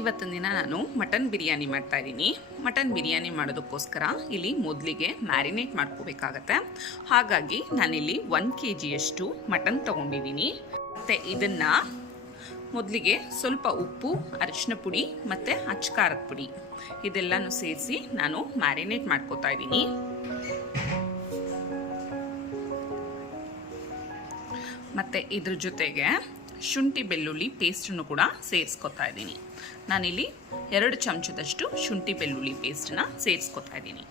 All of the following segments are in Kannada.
ಇವತ್ತಿನ ದಿನ ನಾನು ಮಟನ್ ಬಿರಿಯಾನಿ ಮಾಡ್ತಾ ಇದ್ದೀನಿ. ಮಟನ್ ಬಿರಿಯಾನಿ ಮಾಡೋದಕ್ಕೋಸ್ಕರ ಇಲ್ಲಿ ಮೊದಲಿಗೆ ಮ್ಯಾರಿನೇಟ್ ಮಾಡ್ಕೋಬೇಕಾಗತ್ತೆ. ಹಾಗಾಗಿ ನಾನಿಲ್ಲಿ ಒನ್ ಕೆ ಜಿಯಷ್ಟು ಮಟನ್ ತೊಗೊಂಡಿದ್ದೀನಿ. ಮತ್ತು ಇದನ್ನು ಮೊದಲಿಗೆ ಸ್ವಲ್ಪ ಉಪ್ಪು ಅರಿಶಿನ ಪುಡಿ ಮತ್ತು ಅಚ್ಕಾರದ ಪುಡಿ. ಇದೆಲ್ಲನೂ ಸೇರಿಸಿ ನಾನು ಮ್ಯಾರಿನೇಟ್ ಮಾಡ್ಕೋತಾ ಇದ್ದೀನಿ. ಮತ್ತು ಇದ್ರ ಜೊತೆಗೆ ಶುಂಠಿ ಬೆಳ್ಳುಳ್ಳಿ ಪೇಸ್ಟನ್ನು ಕೂಡ ಸೇರಿಸ್ಕೊತಾ ಇದ್ದೀನಿ. ನಾನಿಲ್ಲಿ ಎರಡು ಚಮಚದಷ್ಟು ಶುಂಠಿ ಬೆಳ್ಳುಳ್ಳಿ ಪೇಸ್ಟನ್ನ ಸೇರಿಸ್ಕೊತಾ ಇದ್ದೀನಿ.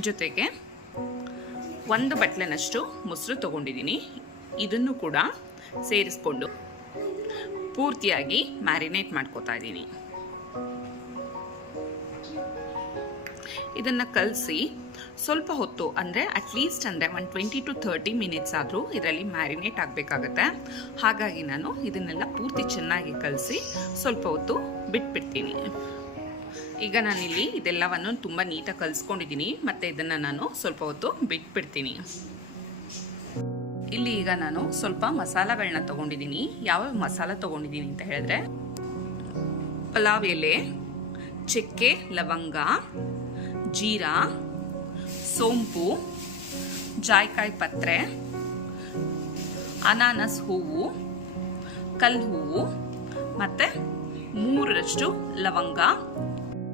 ಜೊತೆಗೆ ಒಂದು ಬಟ್ಲೆನಷ್ಟು ಮೊಸರು ತೊಗೊಂಡಿದ್ದೀನಿ. ಇದನ್ನು ಕೂಡ ಸೇರಿಸ್ಕೊಂಡು ಪೂರ್ತಿಯಾಗಿ ಮ್ಯಾರಿನೇಟ್ ಮಾಡ್ಕೋತಾ ಇದ್ದೀನಿ. ಇದನ್ನು ಕಲಸಿ ಸ್ವಲ್ಪ ಹೊತ್ತು ಅಂದರೆ ಅಟ್ಲೀಸ್ಟ್ ಅಂದರೆ one twenty to thirty minutes ಆದರೂ ಇದರಲ್ಲಿ ಮ್ಯಾರಿನೇಟ್ ಆಗಬೇಕಾಗತ್ತೆ. ಹಾಗಾಗಿ ನಾನು ಇದನ್ನೆಲ್ಲ ಪೂರ್ತಿ ಚೆನ್ನಾಗಿ ಕಲಸಿ ಸ್ವಲ್ಪ ಹೊತ್ತು ಬಿಟ್ಬಿಡ್ತೀನಿ. ಈಗ ನಾನಿಲ್ಲಿ ಇದೆಲ್ಲವನ್ನು ತುಂಬ ನೀಟಾಗಿ ಕಲಿಸ್ಕೊಂಡಿದ್ದೀನಿ. ಮತ್ತು ಇದನ್ನು ನಾನು ಸ್ವಲ್ಪ ಹೊತ್ತು ಬಿಟ್ಬಿಡ್ತೀನಿ. ಇಲ್ಲಿ ಈಗ ನಾನು ಸ್ವಲ್ಪ ಮಸಾಲಗಳನ್ನ ತೊಗೊಂಡಿದ್ದೀನಿ. ಯಾವ ಮಸಾಲ ತೊಗೊಂಡಿದ್ದೀನಿ ಅಂತ ಹೇಳಿದ್ರೆ, ಪಲಾವ್ ಎಲೆ, ಚಕ್ಕೆ, ಲವಂಗ ಜೀರಾ, ಸೋಂಪು, ಜಾಯ್ಕಾಯಿ ಪತ್ರೆ, ಅನಾನಸ್ ಹೂವು, ಕಲ್ಲು ಹೂವು, ಮತ್ತು ಮೂರರಷ್ಟು ಲವಂಗ.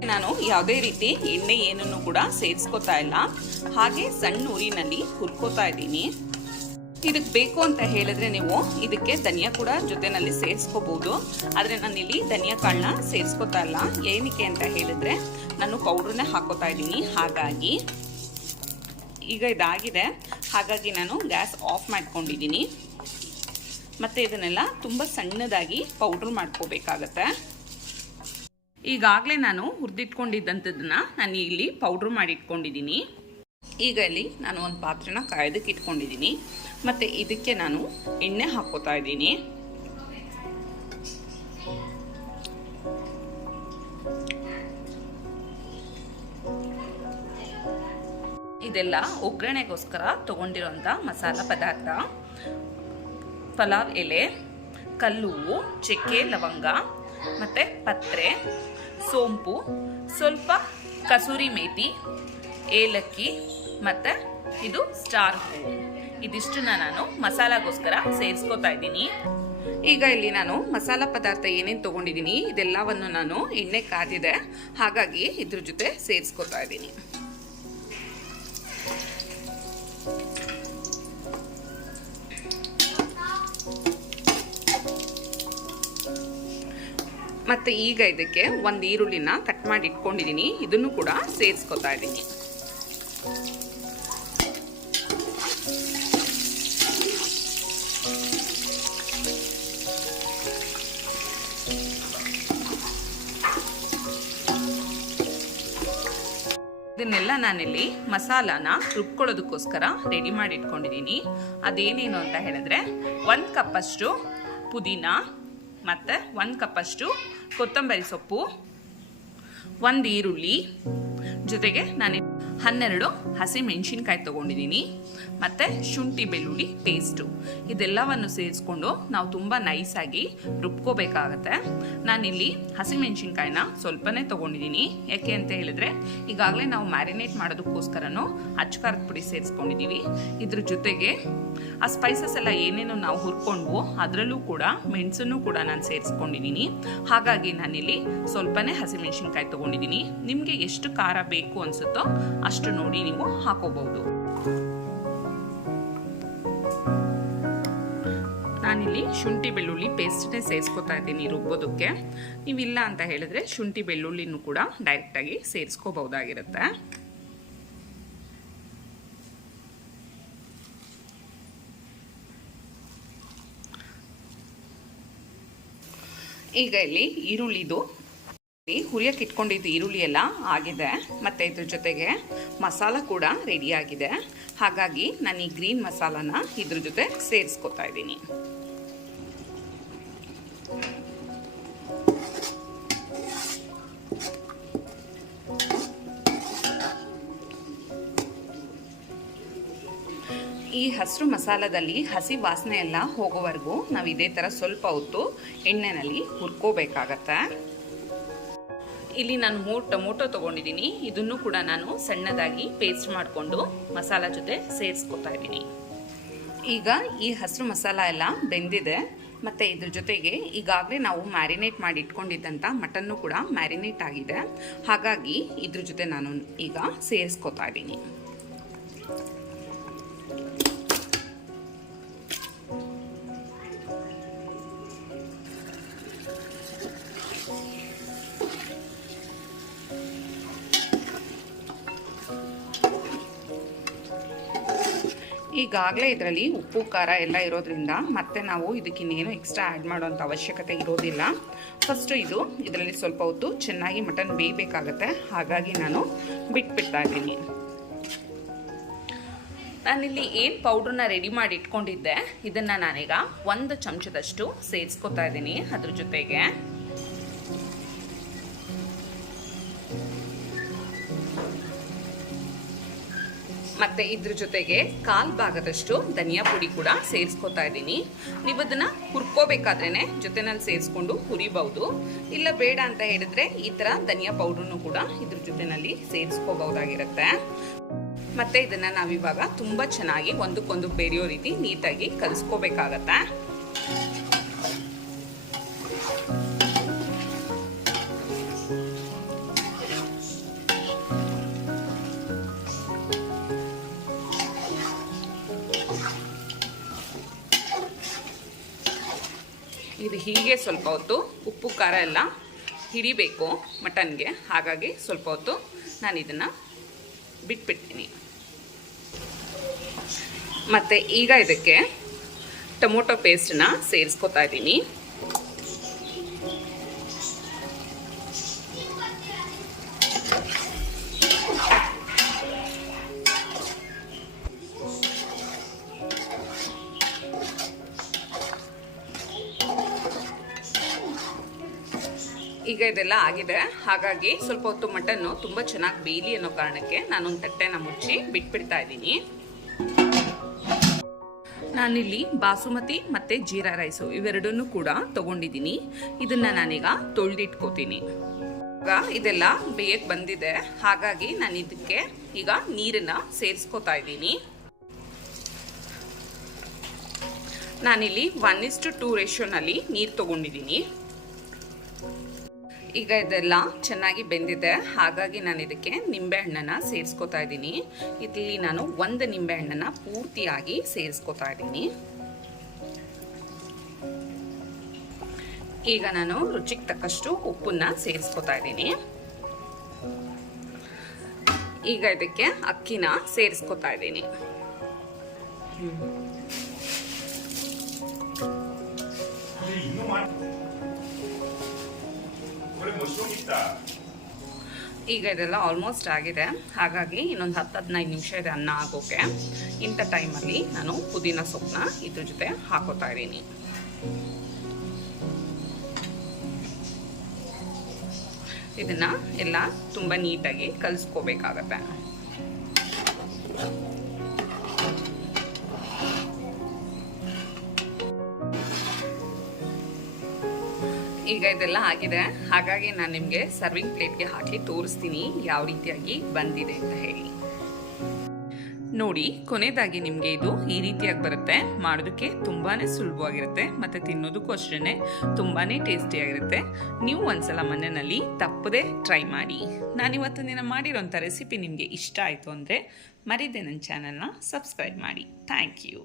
ನಾನು ಯಾವುದೇ ರೀತಿ ಎಣ್ಣೆ ಏನನ್ನು ಕೂಡ ಸೇರಿಸ್ಕೊತಾ ಇಲ್ಲ. ಹಾಗೆ ಸಣ್ಣ ಉರಿನಲ್ಲಿ ಹುರ್ಕೋತಾ ಇದ್ದೀನಿ. ಇದಕ್ಕೆ ಬೇಕು ಅಂತ ಹೇಳಿದ್ರೆ ನೀವು ಇದಕ್ಕೆ ಧನಿಯಾ ಕೂಡ ಜೊತೆನಲ್ಲಿ ಸೇರಿಸ್ಕೋಬಹುದು ಆದರೆ ನಾನಿಲ್ಲಿ ಧನಿಯಾ ಕಾಳನ್ನ ಸೇರಿಸ್ಕೋತಾ ಇಲ್ಲ. ಏನಕ್ಕೆ ಅಂತ ಹೇಳಿದ್ರೆ ನಾನು ಪೌಡ್ರನ್ನೇ ಹಾಕೋತಾ ಇದ್ದೀನಿ. ಹಾಗಾಗಿ ಈಗ ಇದಾಗಿದೆ. ಹಾಗಾಗಿ ನಾನು ಗ್ಯಾಸ್ ಆಫ್ ಮಾಡ್ಕೊಂಡಿದ್ದೀನಿ. ಮತ್ತು ಇದನ್ನೆಲ್ಲ ತುಂಬ ಸಣ್ಣದಾಗಿ ಪೌಡ್ರ್ ಮಾಡ್ಕೋಬೇಕಾಗತ್ತೆ. ಈಗಾಗಲೇ ನಾನು ಹುರಿದಿಟ್ಕೊಂಡಿದ್ದಂಥದ್ದನ್ನ ನಾನು ಇಲ್ಲಿ ಪೌಡ್ರ್ ಮಾಡಿ ಇಟ್ಕೊಂಡಿದ್ದೀನಿ ಈಗ ಇಲ್ಲಿ ನಾನು ಒಂದು ಪಾತ್ರೆನ ಕಾಯೋದಕ್ಕೆ ಇಟ್ಕೊಂಡಿದ್ದೀನಿ. ಮತ್ತು ಇದಕ್ಕೆ ನಾನು ಎಣ್ಣೆ ಹಾಕೋತಾ ಇದ್ದೀನಿ. ಇದೆಲ್ಲ ಒಗ್ಗರಣೆಗೋಸ್ಕರ ತಗೊಂಡಿರೋಂಥ ಮಸಾಲ ಪದಾರ್ಥ. ಪಲಾವ್ ಎಲೆ ಕಲ್ಲು ಚಕ್ಕೆ, ಲವಂಗ, ಮತ್ತು ಪತ್ರೆ, ಸೋಂಪು, ಸ್ವಲ್ಪ ಕಸೂರಿ ಮೇಥಿ ಏಲಕ್ಕಿ ಮತ್ತು ಇದು ಸ್ಟಾರ್. ಹೂವು ಇದಿಷ್ಟನ್ನ ನಾನು ಮಸಾಲಾಗೋಸ್ಕರ ಸೇರಿಸ್ಕೊತಾ ಇದ್ದೀನಿ. ಈಗ ಇಲ್ಲಿ ನಾನು ಮಸಾಲ ಪದಾರ್ಥ ಏನೇನು ತೊಗೊಂಡಿದ್ದೀನಿ ಇದೆಲ್ಲವನ್ನು ನಾನು ಎಣ್ಣೆ ಕಾದಿದೆ. ಹಾಗಾಗಿ ಇದ್ರ ಜೊತೆ ಸೇರಿಸ್ಕೊತಾ ಇದ್ದೀನಿ. ಮತ್ತು ಈಗ ಇದಕ್ಕೆ ಒಂದು ಈರುಳ್ಳಿನ ಕಟ್ ಮಾಡಿ ಇಟ್ಕೊಂಡಿದ್ದೀನಿ. ಇದನ್ನು ಕೂಡ ಸೇರಿಸ್ಕೊತಾ ಇದ್ದೀನಿ. ಇದನ್ನೆಲ್ಲ ನಾನಿಲ್ಲಿ ಮಸಾಲಾನ ರುಬ್ಕೊಳ್ಳೋದಕ್ಕೋಸ್ಕರ ರೆಡಿ ಮಾಡಿ ಇಟ್ಕೊಂಡಿದ್ದೀನಿ ಅದೇನೇನು ಅಂತ ಹೇಳಿದ್ರೆ, ಒಂದು ಕಪ್ಪಷ್ಟು ಪುದೀನ ಮತ್ತು ಒಂದು ಕಪ್ಪಷ್ಟು ಕೊತ್ತಂಬರಿ ಸೊಪ್ಪು, ಒಂದು ಈರುಳ್ಳಿ ಜೊತೆಗೆ ನಾನು ಹನ್ನೆರಡು ಹಸಿ ಮೆಣಸಿನ್ಕಾಯಿ ತೊಗೊಂಡಿದ್ದೀನಿ ಮತ್ತು ಶುಂಠಿ ಬೆಳ್ಳುಳ್ಳಿ ಪೇಸ್ಟು ಇದೆಲ್ಲವನ್ನು ಸೇರಿಸ್ಕೊಂಡು ನಾವು ತುಂಬ ನೈಸಾಗಿ ರುಬ್ಕೋಬೇಕಾಗತ್ತೆ. ನಾನಿಲ್ಲಿ ಹಸಿ ಮೆಣಸಿನ್ಕಾಯಿನ ಸ್ವಲ್ಪನೇ ತೊಗೊಂಡಿದ್ದೀನಿ ಯಾಕೆ ಅಂತ ಹೇಳಿದ್ರೆ, ಈಗಾಗಲೇ ನಾವು ಮ್ಯಾರಿನೇಟ್ ಮಾಡೋದಕ್ಕೋಸ್ಕರನೂ ಅಚ್ಕಾರದ ಪುಡಿ ಸೇರಿಸ್ಕೊಂಡಿದ್ದೀವಿ ಇದ್ರ ಜೊತೆಗೆ ಆ ಸ್ಪೈಸಸ್ ಎಲ್ಲ ಏನೇನು ನಾವು ಹುರ್ಕೊಂಡ್ವೋ ಅದರಲ್ಲೂ ಕೂಡ ಮೆಣಸನ್ನು ಕೂಡ ನಾನು ಸೇರಿಸ್ಕೊಂಡಿದ್ದೀನಿ ಹಾಗಾಗಿ ನಾನಿಲ್ಲಿ ಸ್ವಲ್ಪನೇ ಹಸಿಮೆಣಸಿನ್ಕಾಯಿ ತೊಗೊಂಡಿದ್ದೀನಿ ನಿಮಗೆ ಎಷ್ಟು ಖಾರ ಬೇಕು ಅನಿಸುತ್ತೋ ಅಷ್ಟು ನೋಡಿ ನೀವು ಹಾಕೋಬಹುದು. ನಾನಿಲ್ಲಿ ಶುಂಠಿ ಬೆಳ್ಳುಳ್ಳಿ ಪೇಸ್ಟ್ನೇ ಸೇರಿಸ್ಕೊತಾ ಇದ್ದೀನಿ ರುಬ್ಬೋದಕ್ಕೆ. ನೀವಿಲ್ಲ ಅಂತ ಹೇಳಿದ್ರೆ ಶುಂಠಿ ಬೆಳ್ಳುಳ್ಳಿನೂ ಕೂಡ ಡೈರೆಕ್ಟಾಗಿ ಸೇರಿಸ್ಕೋಬಹುದಾಗಿರುತ್ತೆ. ಈಗ ಇಲ್ಲಿ ಈರುಳ್ಳಿದು ಹುರಿಯಕ್ಕೆ ಇಟ್ಕೊಂಡಿದ್ದು ಈರುಳ್ಳಿ ಎಲ್ಲ ಆಗಿದೆ. ಮತ್ತು ಇದ್ರ ಜೊತೆಗೆ ಮಸಾಲ ಕೂಡ ರೆಡಿ ಆಗಿದೆ. ಹಾಗಾಗಿ ನಾನು ಈ ಗ್ರೀನ್ ಮಸಾಲಾನ ಇದ್ರ ಜೊತೆ ಸೇರಿಸ್ಕೊತಾ ಇದ್ದೀನಿ. ಈ ಹಸಿರು ಮಸಾಲದಲ್ಲಿ ಹಸಿ ವಾಸನೆ ಎಲ್ಲ ಹೋಗೋವರೆಗೂ ನಾವು ಇದೇ ಥರ ಸ್ವಲ್ಪ ಹೊತ್ತು ಎಣ್ಣೆನಲ್ಲಿ ಹುರ್ಕೋಬೇಕಾಗತ್ತೆ. ಇಲ್ಲಿ ನಾನು ಮೂರು ಟೊಮೊಟೊ ತೊಗೊಂಡಿದ್ದೀನಿ. ಇದನ್ನು ಕೂಡ ನಾನು ಸಣ್ಣದಾಗಿ ಪೇಸ್ಟ್ ಮಾಡಿಕೊಂಡು ಮಸಾಲ ಜೊತೆ ಸೇರಿಸ್ಕೊತಾ ಇದ್ದೀನಿ. ಈಗ ಈ ಹಸಿರು ಮಸಾಲ ಎಲ್ಲ ಬೆಂದಿದೆ. ಮತ್ತು ಇದ್ರ ಜೊತೆಗೆ ಈಗಾಗಲೇ ನಾವು ಮ್ಯಾರಿನೇಟ್ ಮಾಡಿ ಇಟ್ಕೊಂಡಿದ್ದಂಥ ಮಟನ್ನು ಕೂಡ ಮ್ಯಾರಿನೇಟ್ ಆಗಿದೆ. ಹಾಗಾಗಿ ಇದ್ರ ಜೊತೆ ನಾನು ಈಗ ಸೇರಿಸ್ಕೊತಾ ಇದ್ದೀನಿ. ಈಗಾಗಲೇ ಇದರಲ್ಲಿ ಉಪ್ಪು, ಖಾರ ಎಲ್ಲ ಇರೋದ್ರಿಂದ ಮತ್ತೆ ನಾವು ಇದಕ್ಕಿನ್ನೇನು ಎಕ್ಸ್ಟ್ರಾ ಆ್ಯಡ್ ಮಾಡೋಂಥ ಅವಶ್ಯಕತೆ ಇರೋದಿಲ್ಲ. ಫಸ್ಟು ಇದು ಇದರಲ್ಲಿ ಸ್ವಲ್ಪ ಹೊತ್ತು ಚೆನ್ನಾಗಿ ಮಟನ್ ಬೇಯಬೇಕಾಗತ್ತೆ. ಹಾಗಾಗಿ ನಾನು ಬಿಟ್ಬಿಡ್ತಾ ಇದ್ದೀನಿ. ನಾನಿಲ್ಲಿ ಏನು ಪೌಡ್ರನ್ನ ರೆಡಿ ಮಾಡಿ ಇಟ್ಕೊಂಡಿದ್ದೆ, ಇದನ್ನು ನಾನೀಗ ಒಂದು ಚಮಚದಷ್ಟು ಸೇರಿಸ್ಕೊತಾ ಇದ್ದೀನಿ ಅದ್ರ ಜೊತೆಗೆ. ಮತ್ತೆ ಇದ್ರ ಜೊತೆಗೆ ಕಾಲ್ ಭಾಗದಷ್ಟು ಧನಿಯಾ ಪುಡಿ ಕೂಡ ಸೇರಿಸ್ಕೊತಾ ಇದ್ದೀನಿ. ನೀವು ಅದನ್ನ ಹುರ್ಕೋಬೇಕಾದ್ರೇನೆ ಜೊತೆನಲ್ಲಿ ಸೇರಿಸ್ಕೊಂಡು ಹುರಿಬಹುದು. ಇಲ್ಲ ಬೇಡ ಅಂತ ಹೇಳಿದ್ರೆ ಈ ತರ ಧನಿಯಾ ಪೌಡ್ರನ್ನು ಕೂಡ ಇದ್ರ ಜೊತೆನಲ್ಲಿ ಸೇರಿಸ್ಕೋಬಹುದಾಗಿರುತ್ತೆ. ಮತ್ತೆ ಇದನ್ನ ನಾವಿವಾಗ ತುಂಬಾ ಚೆನ್ನಾಗಿ ಒಂದಕ್ಕೊಂದು ಬೇರೆಯೋ ರೀತಿ ನೀಟಾಗಿ ಕಲಿಸ್ಕೋಬೇಕಾಗತ್ತೆ. ಹೀಗೆ ಸ್ವಲ್ಪ ಹೊತ್ತು ಉಪ್ಪು, ಖಾರ ಎಲ್ಲ ಹಿಡಿಬೇಕು ಮಟನ್ಗೆ. ಹಾಗಾಗಿ ಸ್ವಲ್ಪ ಹೊತ್ತು ನಾನು ಇದನ್ನು ಬಿಟ್ಬಿಡ್ತೀನಿ. ಮತ್ತು ಈಗ ಇದಕ್ಕೆ ಟೊಮೊಟೊ ಪೇಸ್ಟನ್ನ ಸೇರಿಸ್ಕೊತಾ ಇದ್ದೀನಿ. ಈಗ ಇದೆಲ್ಲ ಆಗಿದೆ. ಹಾಗಾಗಿ ಸ್ವಲ್ಪ ಹೊತ್ತು ಮಟನ್ನು ತುಂಬ ಚೆನ್ನಾಗಿ ಬೇಯಲಿ ಅನ್ನೋ ಕಾರಣಕ್ಕೆ ನಾನೊಂದು ತಟ್ಟೆನ ಮುಚ್ಚಿ ಬಿಟ್ಬಿಡ್ತಾ ಇದ್ದೀನಿ. ನಾನಿಲ್ಲಿ ಬಾಸುಮತಿ ಮತ್ತು ಜೀರಾ ರೈಸು ಇವೆರಡನ್ನೂ ಕೂಡ ತಗೊಂಡಿದ್ದೀನಿ. ಇದನ್ನು ನಾನೀಗ ತೊಳೆದಿಟ್ಕೋತೀನಿ. ಈಗ ಇದೆಲ್ಲ ಬೇಯಕ್ಕೆ ಬಂದಿದೆ. ಹಾಗಾಗಿ ನಾನು ಇದಕ್ಕೆ ಈಗ ನೀರನ್ನು ಸೇರಿಸ್ಕೋತಾ ಇದ್ದೀನಿ. ನಾನಿಲ್ಲಿ ಒನ್ ಇಸ್ಟು ಟೂ ರೇಷಿಯೋನಲ್ಲಿ ನೀರು ತೊಗೊಂಡಿದ್ದೀನಿ. ಈಗ ಇದೆಲ್ಲ ಚೆನ್ನಾಗಿ ಬೆಂದಿದೆ. ಹಾಗಾಗಿ ನಾನು ಇದಕ್ಕೆ ನಿಂಬೆಹಣ್ಣನ್ನು ಸೇರಿಸ್ಕೊತಾ ಇದ್ದೀನಿ. ಇಲ್ಲಿ ನಾನು ಒಂದು ನಿಂಬೆಹಣ್ಣನ್ನು ಪೂರ್ತಿಯಾಗಿ ಸೇರಿಸ್ಕೊತಾ ಇದ್ದೀನಿ. ಈಗ ನಾನು ರುಚಿಗೆ ತಕ್ಕಷ್ಟು ಉಪ್ಪನ್ನ ಸೇರಿಸ್ಕೊತಾ ಇದ್ದೀನಿ. ಈಗ ಇದಕ್ಕೆ ಅಕ್ಕಿನ ಸೇರಿಸ್ಕೊತಾ ಇದ್ದೀನಿ. ಈಗ ಇದೆಲ್ಲ ಆಲ್ಮೋಸ್ಟ್ ಆಗಿದೆ. ಹಾಗಾಗಿ ಇನ್ನೊಂದು ಹತ್ತು ಹದಿನೈದು ನಿಮಿಷ ಇದೆ ಅನ್ನ ಆಗೋಕೆ. ಇಂಥ ಟೈಮಲ್ಲಿ ನಾನು ಪುದೀನ ಸೊಪ್ಪನ್ನ ಇದ್ರ ಜೊತೆ ಹಾಕೋತಾ ಇದ್ದೀನಿ. ಇದನ್ನು ಎಲ್ಲ ತುಂಬ ನೀಟಾಗಿ ಕಲಿಸ್ಕೋಬೇಕಾಗತ್ತೆ. ಈಗ ಇದೆಲ್ಲ ಆಗಿದೆ. ಹಾಗಾಗಿ ನಾನು ನಿಮಗೆ ಸರ್ವಿಂಗ್ ಪ್ಲೇಟ್ಗೆ ಹಾಕಿ ತೋರಿಸ್ತೀನಿ ಯಾವ ರೀತಿಯಾಗಿ ಬಂದಿದೆ ಅಂತ ಹೇಳಿ. ನೋಡಿ, ಕೊನೆಯದಾಗಿ ನಿಮಗೆ ಇದು ಈ ರೀತಿಯಾಗಿ ಬರುತ್ತೆ. ಮಾಡೋದಕ್ಕೆ ತುಂಬಾ ಸುಲಭವಾಗಿರುತ್ತೆ, ಮತ್ತು ತಿನ್ನೋದಕ್ಕೂ ಅಷ್ಟೇ ತುಂಬಾ ಟೇಸ್ಟಿಯಾಗಿರುತ್ತೆ ನೀವು ಒಂದ್ಸಲ ಮನೆಯಲ್ಲಿ ತಪ್ಪದೇ ಟ್ರೈ ಮಾಡಿ. ನಾನಿವತ್ತು ದಿನ ಮಾಡಿರೋಂಥ ರೆಸಿಪಿ ನಿಮಗೆ ಇಷ್ಟ ಆಯಿತು ಅಂದರೆ ಮರಿದೆ ನನ್ನ ಚಾನಲ್ನ ಸಬ್ಸ್ಕ್ರೈಬ್ ಮಾಡಿ. Thank you